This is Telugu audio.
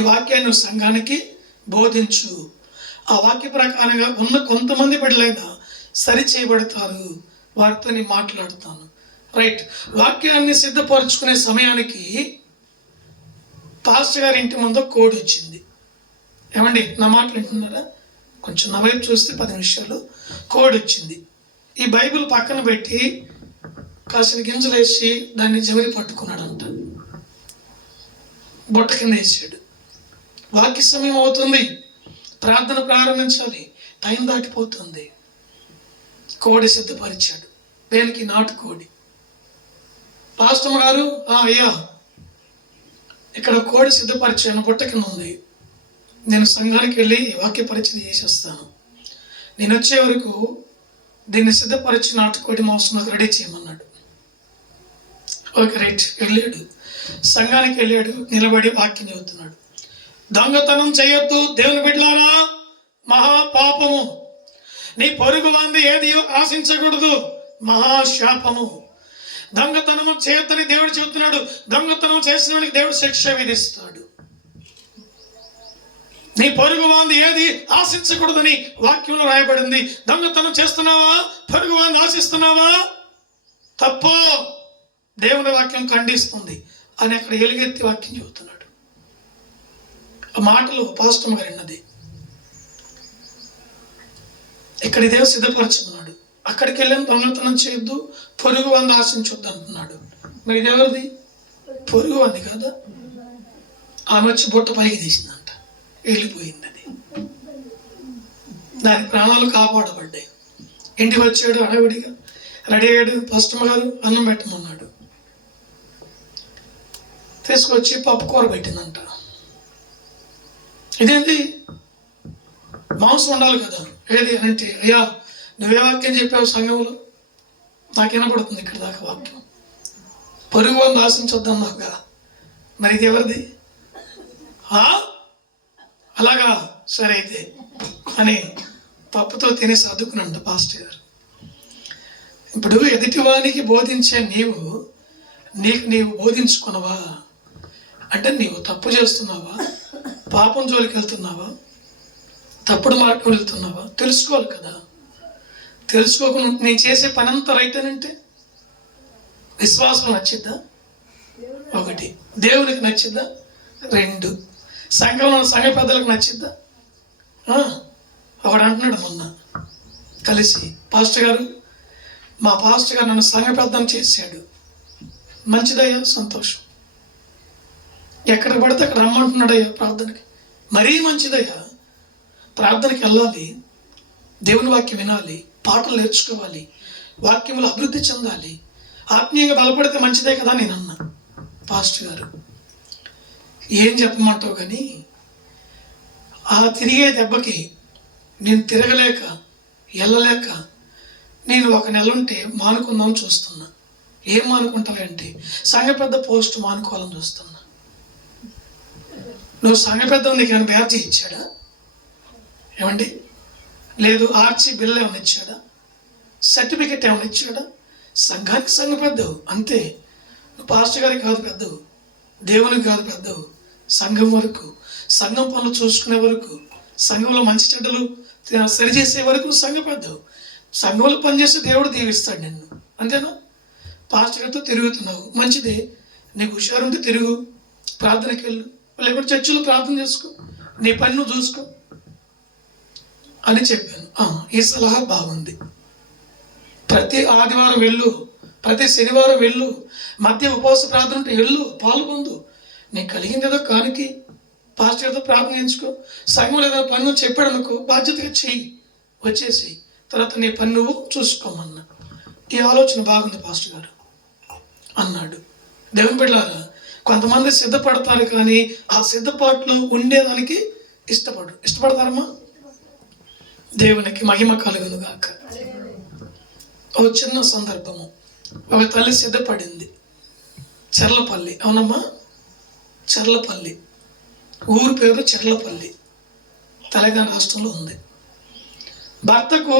ఈ వాక్యాన్ని సంఘానికి బోధించు. ఆ వాక్య ప్రకారంగా ఉన్న కొంతమంది బిడ్డలైనా సరి చేయబడతారు, వారితో నేను మాట్లాడతాను. రైట్. వాక్యాన్ని సిద్ధపరచుకునే సమయానికి పాస్టర్ గారి ఇంటి ముందు కోడి వచ్చింది. ఏమండి, నా మాటలు వింటున్నారా? కొంచెం నా వైపు చూస్తే 10 నిమిషాలు. కోడి వచ్చింది. ఈ బైబిల్ పక్కన పెట్టి కాసిన గింజలు వేసి దాన్ని జమిలి పట్టుకున్నాడంట. బొట్ట కింద వేసాడు. వాక్య సమయం అవుతుంది, ప్రార్థన ప్రారంభించాలి, టైం దాటిపోతుంది. కోడి సిద్ధపరిచాడు. దేనికి? నాటుకోడి. పాస్టర్ గారు, అయ్యా ఇక్కడ కోడి సిద్ధపరిచాను, బుట్ట కింద ఉంది, నేను సంఘానికి వెళ్ళి వాక్య పరిచయం చేసేస్తాను, నేను వచ్చే వరకు దీన్ని సిద్ధపరిచి నాటుకోడి మాంసం నాకు రెడీ చేయమన్నాడు. Okay, right. వెళ్ళాడు, సంఘానికి వెళ్ళాడు, నిలబడి వాక్యం చెబుతున్నాడు. దొంగతనం చేయొద్దు దేవుని బిడ్డలారా, మహాపాపము. నీ పొరుగు వాంది ఏది ఆశించకూడదు, మహాశాపము. దొంగతనము చేయొద్దని దేవుడు చెబుతున్నాడు. దొంగతనం చేసిన వానికి దేవుడు శిక్ష విధిస్తాడు. నీ పొరుగు వాంది ఏది ఆశించకూడదని వాక్యంలో రాయబడింది. దొంగతనం చేస్తున్నావా? పొరుగు వాంది ఆశిస్తున్నావా? తప్పు, దేవుని వాక్యం ఖండిస్తుంది అని అక్కడ ఎలుగెత్తి వాక్యం చెబుతున్నాడు. ఆ మాటలు పాస్టర్ గారు అన్నది. ఇక్కడ ఇదే సిద్ధపరచుకున్నాడు. అక్కడికి వెళ్ళాం, దొంగతనం చేయొద్దు, పొరుగు వాంది ఆశించొద్దు అంటున్నాడు. మరి ఇది ఎవరిది? పొరుగు వాంది కదా. ఆమె వచ్చి బుట్ట పైకి తీసిందంట, వెళ్ళిపోయింది. అది దాని ప్రాణాలు కాపాడబడ్డాయి. ఇంటికి వచ్చాడు, అడవిడిగా రెడీ అయ్యాడు. పాస్టర్ గారు అన్నం పెట్టమన్నాడు. తీసుకొచ్చి పప్పు కూర పెట్టిందంట. ఇదేంటి? మాంసం ఉండాలి కదా. ఏది అంటే, అయ్యా నువ్వే వాక్యం చెప్పావు సంఘంలో, నాకు వినపడుతుంది ఇక్కడ దాకా వాక్యం. పొరుగు వాంది ఆశించొద్దన్నావు కదా, మరి ఇది ఎవరిది? అలాగా, సరే అయితే అని పప్పుతో తిని సర్దుకునంట పాస్టర్ గారు. ఇప్పుడు ఎదుటివానికి బోధించే నీవు బోధించుకున్నావా అంటే నీవు తప్పు చేస్తున్నావా, పాపం జోలికి వెళ్తున్నావా, తప్పుడు మార్గం వెళ్తున్నావా తెలుసుకోవాలి కదా. తెలుసుకోకుండా నేను చేసే పని అంతా రైట్ అని అంటే విశ్వాసం నచ్చిద్దా? 1. దేవునికి నచ్చిద్దా? 2. సంఘంలో సంఘ పెద్దలకు నచ్చిద్దా? ఒకడు అంటున్నాడు మొన్న కలిసి, పాస్టర్ గారు, మా పాస్టర్ గారు నన్ను సంఘ పెద్దం చేశాడు. మంచిదయ్యా, సంతోషం. ఎక్కడ పడితే అక్కడ రమ్మంటున్నాడయ్యా ప్రార్థనకి. మరీ మంచిదయ్యా. ప్రార్థనకి వెళ్ళాలి, దేవుని వాక్యం వినాలి, పాటలు నేర్చుకోవాలి, వాక్యంలో అభివృద్ధి చెందాలి, ఆత్మీయంగా బలపడితే మంచిదే కదా నేను అన్నా. పాస్టర్ గారు ఏం చెప్పమంటావు కానీ ఆ తిరిగే దెబ్బకి నేను తిరగలేక వెళ్ళలేక నేను 1 నెల ఉంటే మానుకుందాం చూస్తున్నా. ఏం మానుకుంటావంటే సంఘ పెద్ద పోస్ట్ మానుకోవాలని చూస్తున్నా. నువ్వు సంఘ పెద్ద నీకు ఏమైనా బ్యాడ్జీ ఇచ్చాడా? ఏమండి, లేదు ఆర్చి బిల్ ఏమైనా ఇచ్చాడా? సర్టిఫికెట్ ఏమైనా ఇచ్చాడా? సంఘానికి సంఘ పెద్దవు అంతే. నువ్వు పాస్టర్ గారికి కాదు పెద్దవు, దేవునికి కాదు పెద్దవు, సంఘం వరకు, సంఘం పనులు చూసుకునే వరకు, సంఘంలో మంచి చెడ్డలు సరిచేసే వరకు సంఘ పెద్దవు. సంఘంలో పనిచేస్తే దేవుడు దీవిస్తాడు నిన్ను, అంతేనా? పాస్టర్ గారితో తిరుగుతున్నావు, మంచిదే. నీకు హుషారుంటే తిరుగు, ప్రార్థనకి వెళ్ళు, లేకపోతే చర్చిలో ప్రార్థన చేసుకో, నీ పని నువ్వు చూసుకో అని చెప్పాను. ఈ సలహా బాగుంది. ప్రతి ఆదివారం వెళ్ళు, ప్రతి శనివారం వెళ్ళు, మధ్య ఉపవాస ప్రార్థన ఉంటే వెళ్ళు, పాల్గొందు. నీకు కలిగింది ఏదో కానికి పాస్టర్తో ప్రార్థన చేయించుకో. సంఘంలో ఏదైనా పని నువ్వు చెప్పాడు అనుకో, బాధ్యతగా చెయ్యి, వచ్చేసి తర్వాత నీ పని నువ్వు చూసుకోమన్నా. ఈ ఆలోచన బాగుంది పాస్టర్ గారు అన్నాడు. దేవుని బిడ్డలారా, కొంతమంది సిద్ధపడతారు కానీ ఆ సిద్ధపాట్లు ఉండేదానికి ఇష్టపడతారమ్మా. దేవునికి మహిమ కలుగును గాక. ఓ చిన్న సందర్భము, ఒక తల్లి సిద్ధపడింది. చెర్లపల్లి, అవునమ్మా, చెర్లపల్లి ఊరు పేరు చెర్లపల్లి, తెలంగాణ రాష్ట్రంలో ఉంది. భర్తకు